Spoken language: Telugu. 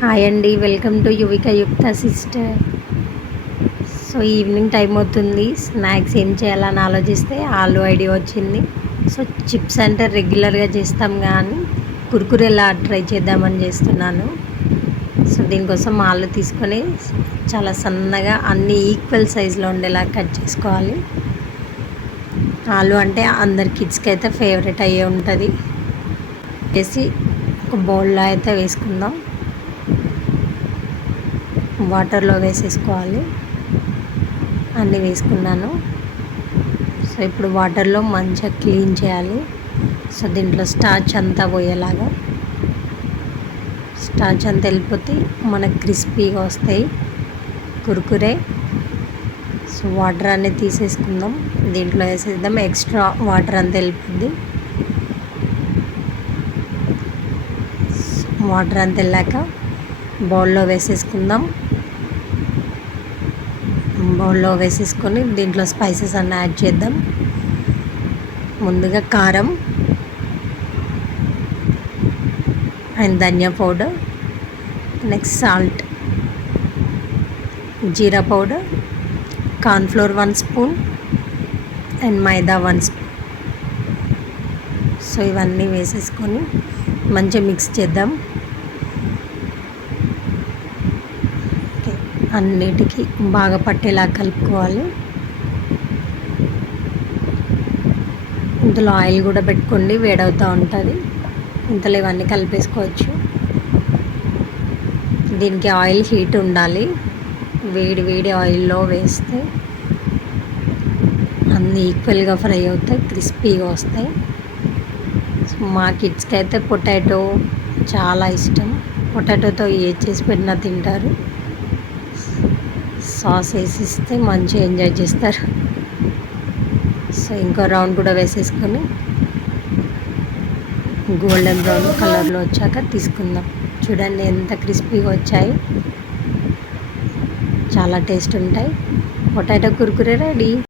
హాయ్ అండి, వెల్కమ్ టు యువిక యుక్త సిస్టర్. సో ఈవినింగ్ టైం అవుతుంది, స్నాక్స్ ఏం చేయాలని ఆలోచిస్తే ఆలు ఐడియా వచ్చింది. సో చిప్స్ అంటే రెగ్యులర్గా చేస్తాం కానీ కుర్కురేలా ట్రై చేద్దామని చేస్తున్నాను. సో దీనికోసం ఆలు తీసుకొని చాలా సన్నగా అన్ని ఈక్వల్ సైజులో ఉండేలా కట్ చేసుకోవాలి. ఆలు అంటే అందరి కిడ్స్కి అయితే ఫేవరెట్ అయ్యే ఉంటుంది. వేసి ఒక బౌల్లో అయితే వేసుకుందాం. వాటర్లో వేసేసుకోవాలి. అన్నీ వేసుకున్నాను. సో ఇప్పుడు వాటర్లో మంచిగా క్లీన్ చేయాలి. సో దీంట్లో స్టార్చ్ అంతా పోయేలాగా, స్టార్చ్ అంతా వెళ్ళిపోతే మనకు క్రిస్పీగా వస్తాయి కుర్కురే. సో వాటర్ అన్నీ తీసేసుకుందాం, దీంట్లో వేసేద్దాం. ఎక్స్ట్రా వాటర్ అంతా వెళ్ళిపోద్ది. వాటర్ అంతా వెళ్ళాక బౌల్లో వేసేసుకుందాం. బౌల్లో వేసేసుకొని దీంట్లో స్పైసెస్ అన్నీ యాడ్ చేద్దాం. ముందుగా కారం అండ్ ధనియా పౌడర్, నెక్స్ట్ సాల్ట్, జీరా powder, cornflour 1 spoon and maida 1 spoon. So ఇవన్నీ వేసేసుకొని మంచిగా మిక్స్ చేద్దాం. అన్నిటికీ బాగా పట్టేలా కలుపుకోవాలి. ఇందులో ఆయిల్ కూడా పెట్టుకోండి, వేడవుతూ ఉంటుంది. ఇంతలో ఇవన్నీ కలిపేసుకోవచ్చు. దీనికి ఆయిల్ హీట్ ఉండాలి. వేడి వేడి ఆయిల్లో వేస్తే అన్నీ ఈక్వల్గా ఫ్రై అవుతాయి, క్రిస్పీగా వస్తాయి. మా కిడ్స్కి అయితే పొటాటో చాలా ఇష్టం. పొటాటోతో ఏది చేసి పెట్టినా తింటారు. సాస్ వేసిస్తే మంచిగా ఎంజాయ్ చేస్తారు. సో ఇంకో రౌండ్ కూడా వేసేసుకొని గోల్డెన్ బ్రౌన్ కలర్లో వచ్చాక తీసుకుందాం. చూడండి ఎంత క్రిస్పీగా వచ్చాయి, చాలా టేస్ట్ ఉంటాయి. Potato Kurkure ready.